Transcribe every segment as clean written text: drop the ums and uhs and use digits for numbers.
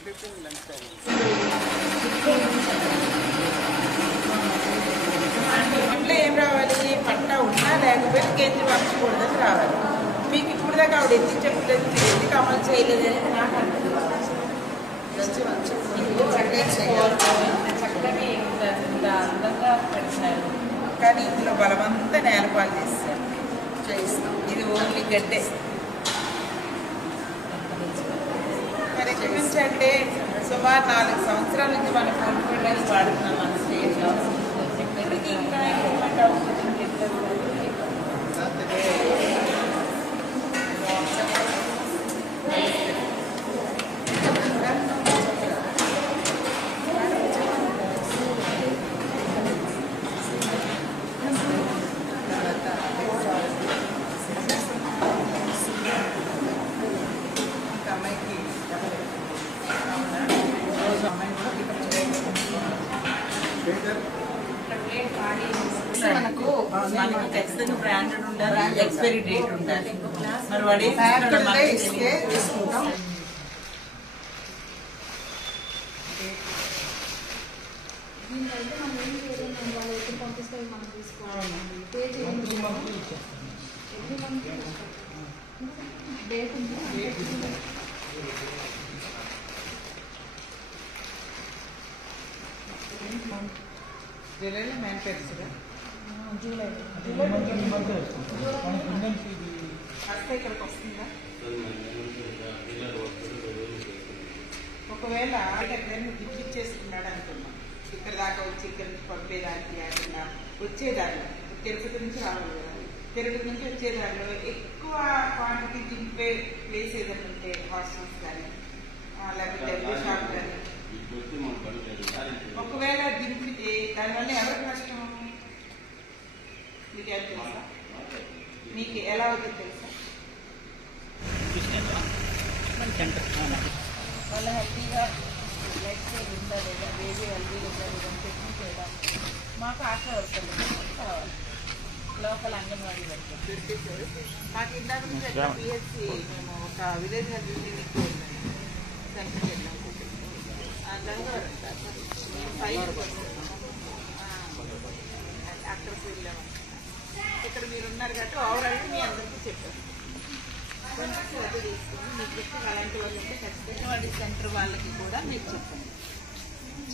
ఇంట్లో ఏం రావాలి, పట్టా ఉన్నా లేకపోతే కేంద్ర పంచకూడదని రావాలి. మీకు ఇప్పుడు దాకా ఆవిడ ఎందుకు చెప్పలేదు, మీరు ఎందుకు అమలు చేయలేదు అనేది నాకు అర్థం. చక్కని ఇంత అందంగా పెడతారు, కానీ ఇందులో బలమంతా నేలపాలు చేస్తారు. ఇది ఓన్లీ గడ్డే. మరి ఎక్కడి నుంచి అంటే సుమారు 4 సంవత్సరాల నుంచి మనం కోల్పోయి వాడుతున్నాం మన స్టేజ్లో. ఎక్కడికి ఇంకా ఇంప్రూవ్మెంట్ అవుతుంది. మనకు ఖచ్చితంగా బ్రాండెడ్ ఉండాలి, ఎక్స్పైరీ డేట్ ఉండాలి. మరి వాడు తీసుకుంటాం. జూలైలో మ్యానుఫ్యాక్చర్ జూలై వస్తే ఇక్కడికి వస్తుందా? ఒకవేళ గిట్టిచ్చేసుకున్నాడు అనుకున్నాం, ఇక్కడ దాకా వచ్చి ఇక్కడ నుంచి పంపేదానికి కాకుండా వచ్చేదాన్ని తిరుపతి నుంచి రావాలి కదా, తిరుపతి నుంచి వచ్చేదానిలో ఎక్కువ క్వాంటిటీ దింపే ప్లేస్ ఏదైనా ఉంటే హాస్టల్స్ కానీ లేకపోతే షాప్ కానీ ఒకవేళ దింపితే దానివల్ల ఎవరికి నష్టం? మీకు ఏం తెలుసా? మీకు ఎలా అవుతుంది తెలుసా? వాళ్ళ హెల్తీగా లైఫ్ స్టైల్ ఉందా లేదా, బేబీ హెల్తీగా ఉందా లేదా చెక్ చేయడానికి మాకు ఆశా వర్కర్లు కావాలి. లోకల్ అంగన్వాడీ వర్కర్ మాకు ఇందాక నుంచి పిహెచ్సి మేము ఒక విలేజ్ హెల్త్ క్లినిక్ సెంటర్కి వెళ్ళాము. గంగవరం అక్కడికి వెళ్ళాము. ఇక్కడ మీరు ఉన్నారు కాబట్టి ఓవరాల్గా మీ అందరికీ చెప్పారు. కొంచెం శ్రద్ధ తీసుకుని మీకు చెప్పి అలాంటి వాళ్ళు ఉంటే ఖచ్చితంగా వాడి సెంటర్ వాళ్ళకి కూడా మీకు చెప్పండి.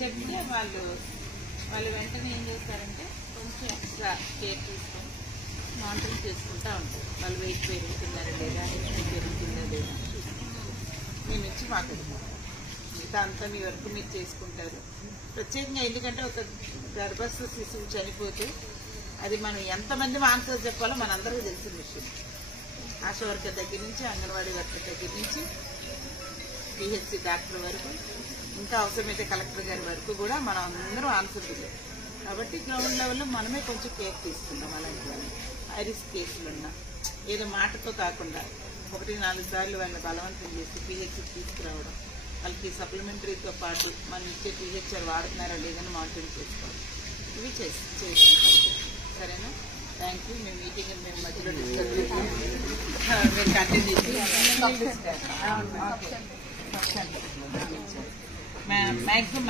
చెప్తే వాళ్ళు వెంటనే ఏం చేస్తారంటే కొంచెం ఎక్స్ట్రా కేర్ తీసుకొని మానిటరింగ్ చేసుకుంటూ ఉంటారు. వాళ్ళు వెయిట్ పెరుగుతున్నారా లేదా, హెచ్పీ పెరుగుతుందా లేదా మీ నుంచి మాకు మిగతా అంతా మీ వరకు మీరు చేసుకుంటారు. ప్రత్యేకంగా ఎందుకంటే ఒక గర్భస్థ శిశువు చనిపోతే అది మనం ఎంతమంది ఆన్సర్ చెప్పాలో మనందరికీ తెలిసిన విషయం. ఆశా వర్కర్ దగ్గర నుంచి, అంగన్వాడీ వర్కర్ దగ్గర నుంచి, పిహెచ్సి డాక్టర్ వరకు, ఇంకా అవసరమైతే కలెక్టర్ గారి వరకు కూడా మనం అందరం ఆన్సర్ ఇవ్వాలి. కాబట్టి గ్రౌండ్ లెవెల్లో మనమే కొంచెం కేర్ తీసుకుంటాం. అలాంటి వాళ్ళు ఐరిస్ కేసులున్నా ఏదో మాటతో కాకుండా 1-4 సార్లు వాళ్ళని బలవంతం చేసి పిహెచ్సికి తీసుకురావడం, వాళ్ళకి సప్లిమెంటరీతో పాటు మనం ఇచ్చే పిహెచ్ఆర్ వాడుతున్నారా లేదని మానిటరింగ్ చేసుకోవాలి. ఇవి చేసుకుంటాం. సరేనా? Thank you. మేము మీటింగ్ మేము మధ్యలో డిస్కస్ మీరు కంటిన్యూ చేసి మ్యాక్సిమం